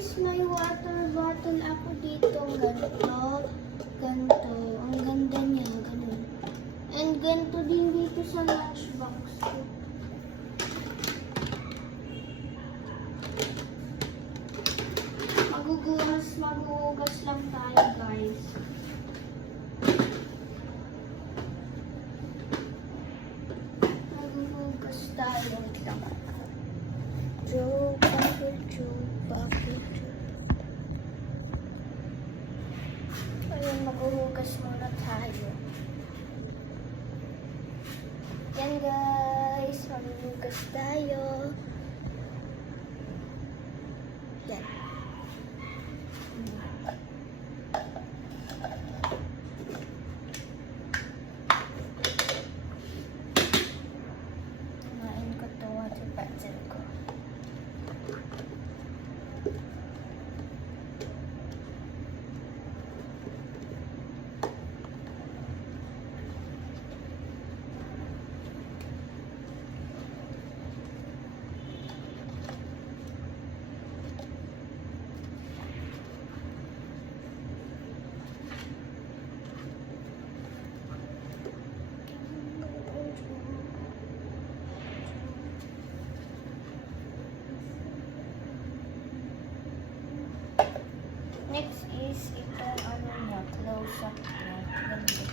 guys, may water bottle ako dito. Ganito. Ganito. Ang ganda niya. Ganun. And ganito din dito sa lunchbox ko. Maghuhugas lang tayo guys. Maghuhugas tayo. Joe, bakit? Ayun, maghuhugas muna tayo. Yan guys, maghuhugas tayo. Yan. Kumain ko to water bottle ko. Next is itong ano niya, close-up niya. Ganda.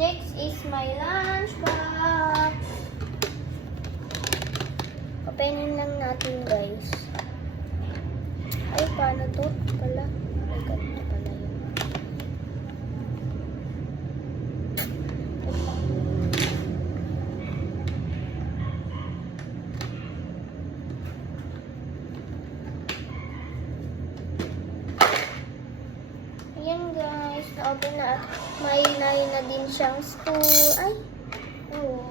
Next is my lunch box. Openin lang natin guys. Ay, paano to? Pala. Ay, ganito pala yun. Ayan guys, na-open na. May na din siyang spoon. Ay! Oh.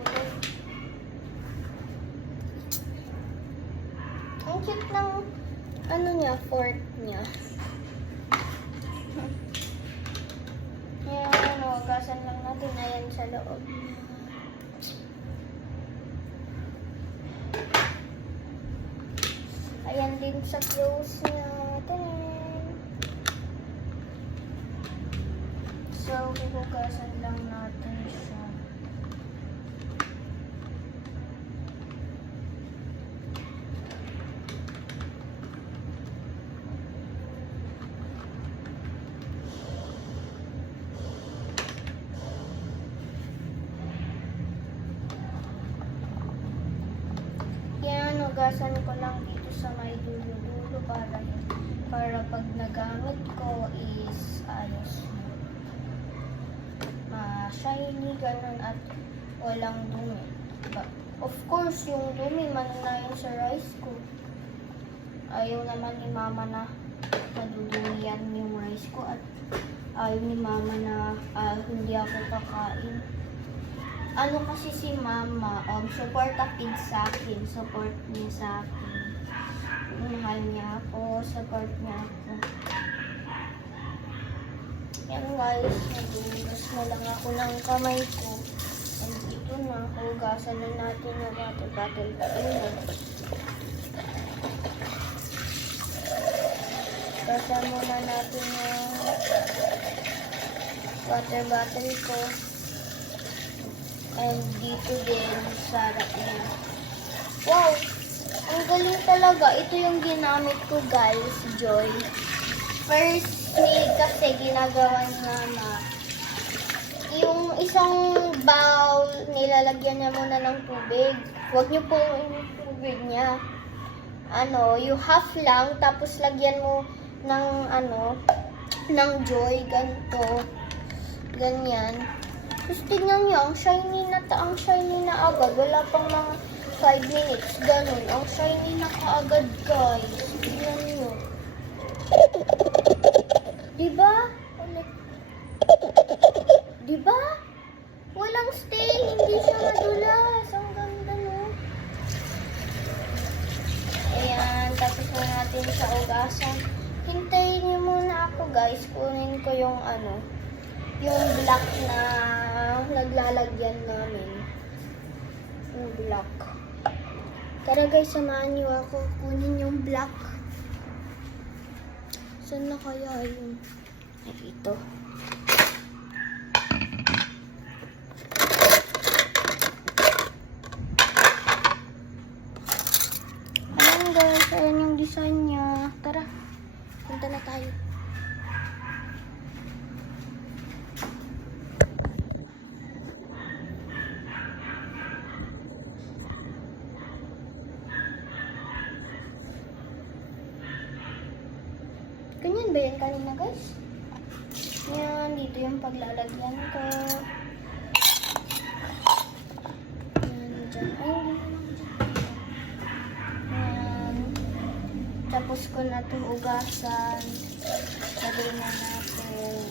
Ang cute ng ano niya, fork niya. Ayan, hugasan lang natin. Ayan sa loob niya. Ayan din sa close niya. So, huhugasan lang natin siya. Yan, hugasan ko lang dito sa may dulo-dulo para pag nagamit ko is ayos. Shiny, ganun, at walang dumi. Of course, yung dumi, mananayin sa rice ko. Ayaw naman ni mama na madudumihan yung rice ko at ayaw ni mama na hindi ako kakain. Ano kasi si mama, supportive sa akin. Support niya sa akin. Mahal niya ako, support niya ako. Yan guys, nagugas na lang ako ng kamay ko. And ito na, hugasan na natin yung water bottle. Hugasan muna natin yung water bottle ko. And dito din, sarap niya. Wow! Ang galing talaga. Ito yung ginamit ko guys, Joy. First snake kasi ginagawa ni Mama, yung isang bowl, nilalagyan niya muna ng tubig. Huwag niyo po yung tubig niya. Yung half lang, tapos lagyan mo ng ng Joy, ganito. Ganyan. Tapos tignan niyo, ang shiny na agad. Wala pang mga 5 minutes. Ganun. Ang shiny na kaagad, guys. Tignan niyo. Diba? Diba? Walang stain. Hindi siya madulas. Ang ganda, no? Ayan. Tapos na natin sa ugasan. Hintayin niyo muna ako, guys. Kunin ko yung yung black na naglalagyan namin. Yung black. Tara guys, samahan niyo ako kunin yung black. Saan na kaya yun? Ay, ito. Ayan guys, ayan yung design niya. Tara, punta na tayo. Ganyan ba yan kanina, guys? Yan, dito yung paglalagyan ko. Yan, dyan. Ay, yan. Tapos ko na itong ugasan. Lagay na natin.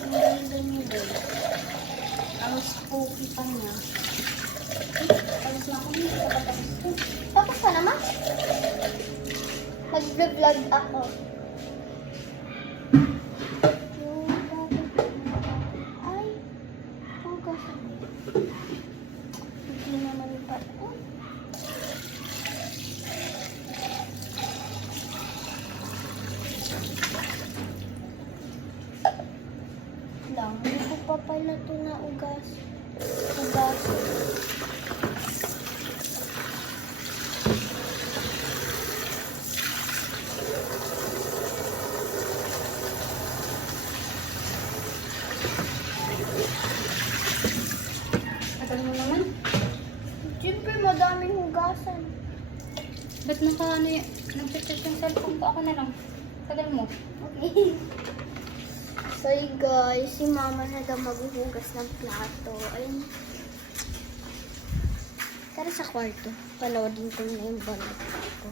Ang ganda niyo, guys. Ang spooky pa niya. Tapos na ako nito. Tapos ka naman? Mag-vlog ako. Ay, oh gosh. Hindi naman pa. Lang, hindi ko pa pala ito na ugas. Tagal mo naman. Siyempre, madaming hugasan. Ba't nagpicture yung cellphone ko? Ako na lang. Tagal mo. Okay. So, guys, si Mama na daw maghuhugas ng plato. Ayun. Tara sa kwarto. Panoodin ko na yung banat ko.